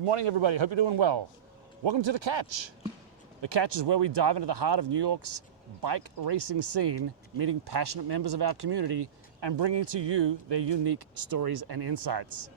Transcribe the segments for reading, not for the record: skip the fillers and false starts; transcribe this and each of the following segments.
Good morning, everybody. Hope you're doing well. Welcome to The Catch. The Catch is where we dive into the heart of New York's bike racing scene, meeting passionate members of our community and bringing to you their unique stories and insights.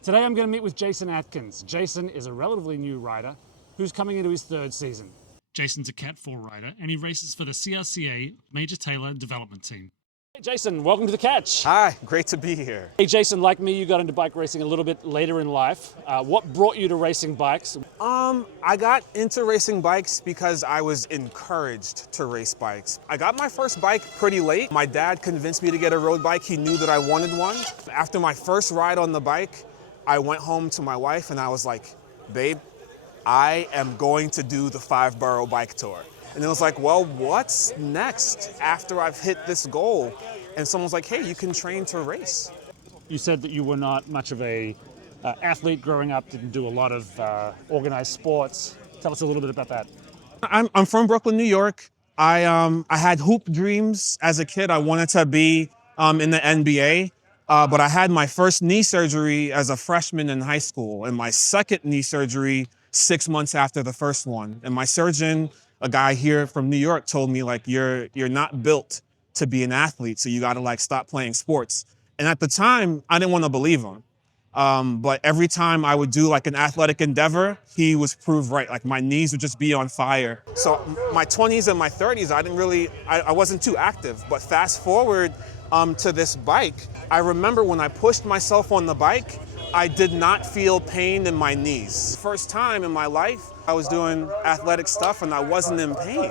Today I'm going to meet with Jason Atkins. Jason is a relatively new rider who's coming into his third season. Jason's a Cat 4 rider and he races for the CRCA Major Taylor Development Team. Hey Jason, welcome to The Catch. Hi, great to be here. Hey Jason, like me, you got into bike racing a little bit later in life. What brought you to racing bikes? I got into racing bikes because I was encouraged to race bikes. I got my first bike pretty late. My dad convinced me to get a road bike. He knew that I wanted one. After my first ride on the bike, I went home to my wife and I was like, babe, I am going to do the 5-borough bike tour. And it was like, well, what's next after I've hit this goal? And someone's like, hey, you can train to race. You said that you were not much of a athlete growing up, didn't do a lot of organized sports. Tell us a little bit about that. I'm from Brooklyn, New York. I had hoop dreams as a kid. I wanted to be in the NBA, but I had my first knee surgery as a freshman in high school and my second knee surgery 6 months after the first one. And my surgeon, a guy here from New York, told me, like, you're not built to be an athlete, so you got to like stop playing sports. And at the time, I didn't want to believe him. But every time I would do like an athletic endeavor, he was proved right. Like my knees would just be on fire. So my 20s and my 30s, I wasn't too active. But fast forward to this bike, I remember when I pushed myself on the bike, I did not feel pain in my knees. First time in my life, I was doing athletic stuff and I wasn't in pain.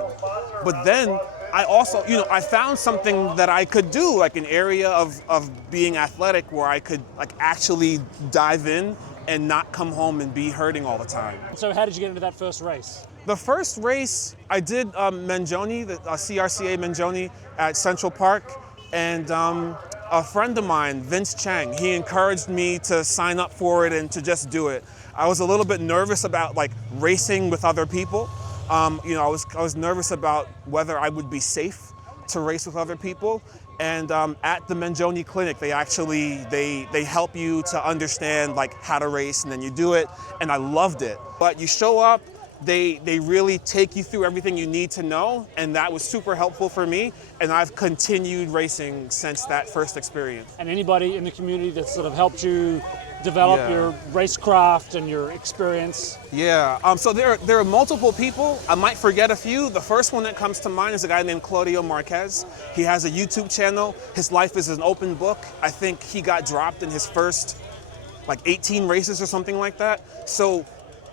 But then I also, I found something that I could do, like an area of being athletic where I could like actually dive in and not come home and be hurting all the time. So how did you get into that first race? The first race, I did Mangoni, the CRCA Mangoni at Central Park. And a friend of mine, Vince Chang, he encouraged me to sign up for it and to just do it. I was a little bit nervous about like racing with other people. I was nervous about whether I would be safe to race with other people. And at the Mangoni Clinic, they help you to understand like how to race, and then you do it. And I loved it. But you show up, they really take you through everything you need to know, and that was super helpful for me. And I've continued racing since that first experience. And anybody in the community that sort of helped you develop your racecraft and your experience? Yeah, so there are multiple people. I might forget a few. The first one that comes to mind is a guy named Claudio Marquez. He has a YouTube channel. His life is an open book. I think he got dropped in his first like 18 races or something like that. So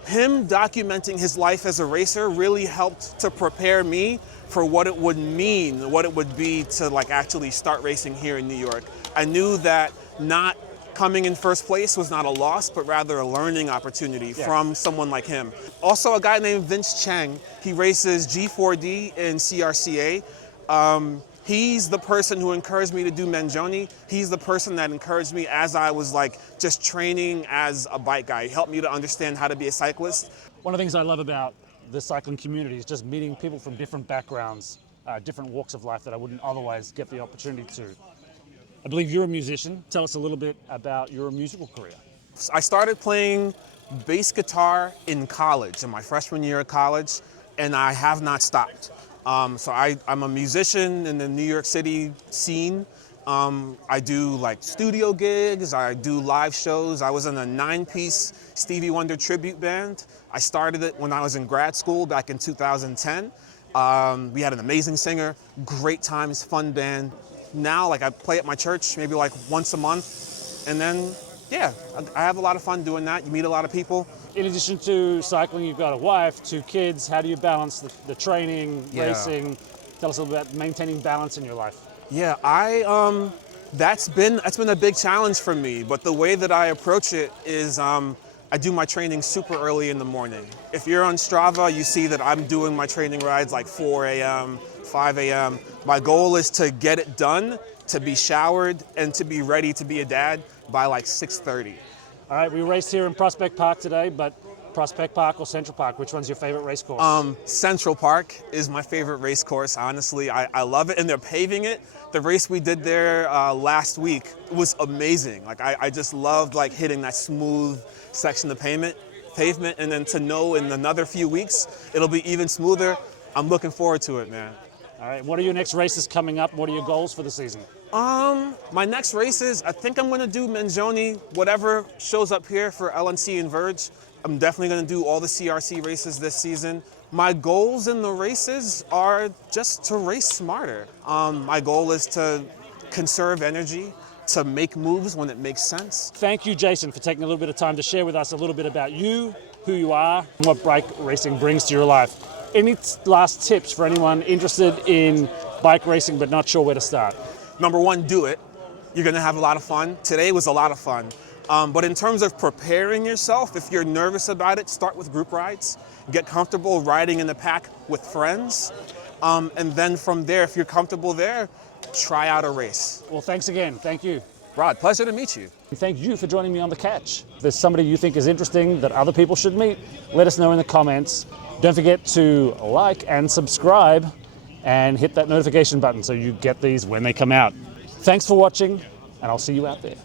him documenting his life as a racer really helped to prepare me for what it would mean, what it would be to like actually start racing here in New York. I knew that not coming in first place was not a loss, but rather a learning opportunity from someone like him. Also a guy named Vince Chang, he races G4D in CRCA. He's the person who encouraged me to do Mangoni. He's the person that encouraged me as I was like just training as a bike guy. He helped me to understand how to be a cyclist. One of the things I love about the cycling community is just meeting people from different backgrounds, different walks of life that I wouldn't otherwise get the opportunity to. I believe you're a musician. Tell us a little bit about your musical career. I started playing bass guitar in college, in my freshman year of college, and I have not stopped. So I'm a musician in the New York City scene. I do like studio gigs, I do live shows. I was in a 9-piece Stevie Wonder tribute band. I started it when I was in grad school back in 2010. We had an amazing singer, great times, fun band. Now, like I play at my church maybe like once a month, and then I have a lot of fun doing that. You meet a lot of people. In addition to cycling, you've got a wife, 2 kids. How do you balance the training, racing? Tell us a little about maintaining balance in your life. Yeah, that's been a big challenge for me. But the way that I approach it is I do my training super early in the morning. If you're on Strava, you see that I'm doing my training rides like 4 a.m., 5 a.m. My goal is to get it done, to be showered, and to be ready to be a dad by like 6:30. All right, we raced here in Prospect Park today, but Prospect Park or Central Park, which one's your favorite race course? Central Park is my favorite race course, honestly. I love it, and they're paving it. The race we did there last week was amazing. Like I just loved like hitting that smooth section of pavement. pavement, and then to know in another few weeks it'll be even smoother. I'm looking forward to it, man. All right, what are your next races coming up? What are your goals for the season? My next races, I think I'm gonna do Mangione, whatever shows up here for LNC and Verge. I'm definitely gonna do all the CRC races this season. My goals in the races are just to race smarter. My goal is to conserve energy, to make moves when it makes sense. Thank you, Jason, for taking a little bit of time to share with us a little bit about you, who you are, and what bike racing brings to your life. Any last tips for anyone interested in bike racing but not sure where to start? Number one, do it. You're gonna have a lot of fun. Today was a lot of fun. But in terms of preparing yourself, if you're nervous about it, start with group rides. Get comfortable riding in the pack with friends. And then from there, if you're comfortable there, try out a race. Well, thanks again. Thank you. Rod, pleasure to meet you. Thank you for joining me on The Catch. If there's somebody you think is interesting that other people should meet, let us know in the comments. Don't forget to like and subscribe and hit that notification button so you get these when they come out. Thanks for watching, and I'll see you out there.